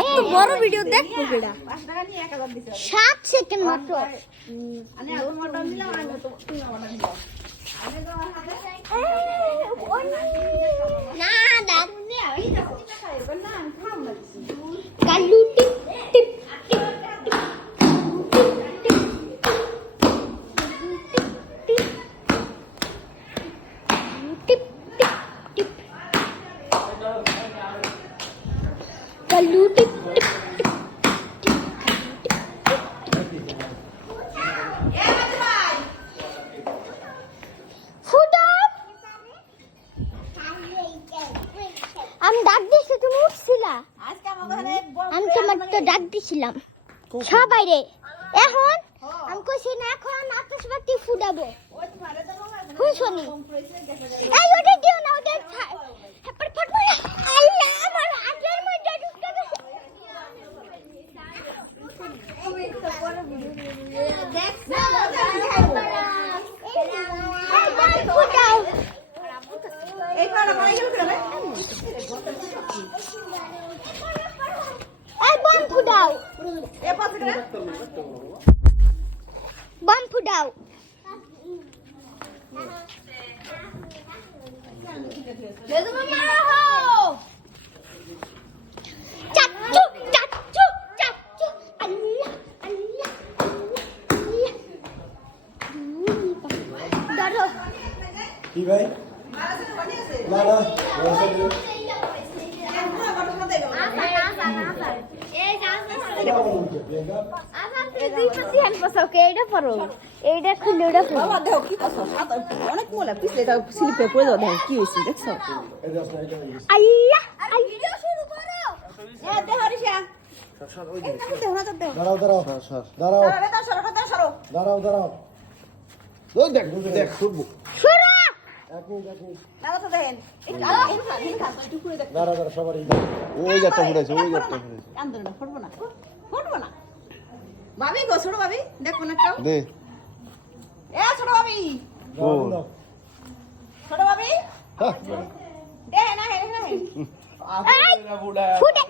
এত বড় ভিডিও দেখবো কেডা 7 সেকেন্ড মাত্র না দাদা কালু টিপ টিপ টিপ টিপ কালু টিপ টিপ আমি ডাক দিছি তুমি উঠছিলা আমি তোমার তো ডাক দিছিলাম সবাই রে এখন আমি কইছি না এখন আতশবাতি ফুটাবো শুনি এই ওটা দিও না ওটা ফট ফট আল্লাহ আমার হাতের মধ্যে ঢুকে গেছে দেখ না ফুটাও এই কাটা পড়ে গেল কেন এই বম ফুটাও এ পাশে কেন বম ফুটাও লেদু মারা হো চাচু চাচু চাচু আল্লাহ আল্লাহ আল্লাহ ধরো কি ভাই না না এইটা খুলে ওটা অনেক মোলা পিছলে স্লিপে পড়ে যাও দেখো কি হয়েছে দেখছো আল্লাহ দাঁড়াও দাঁড়াও দাঁড়াও দাঁড়াও দাঁড়াও ওই দেখ দেখ শুনবো এক মিনিট দাঁড়া দাঁড়া সবারই ওই যাত্রা ফুটেছে ওই যাত্রা ফুটেছে আন্দোলন ফুটবো না ভাবি গো ছোট ভাবি দেখো না কেউ দে এ ছোট ভাবি ছোট ভাবি হ্যাঁ দে না হে না হে ফুটে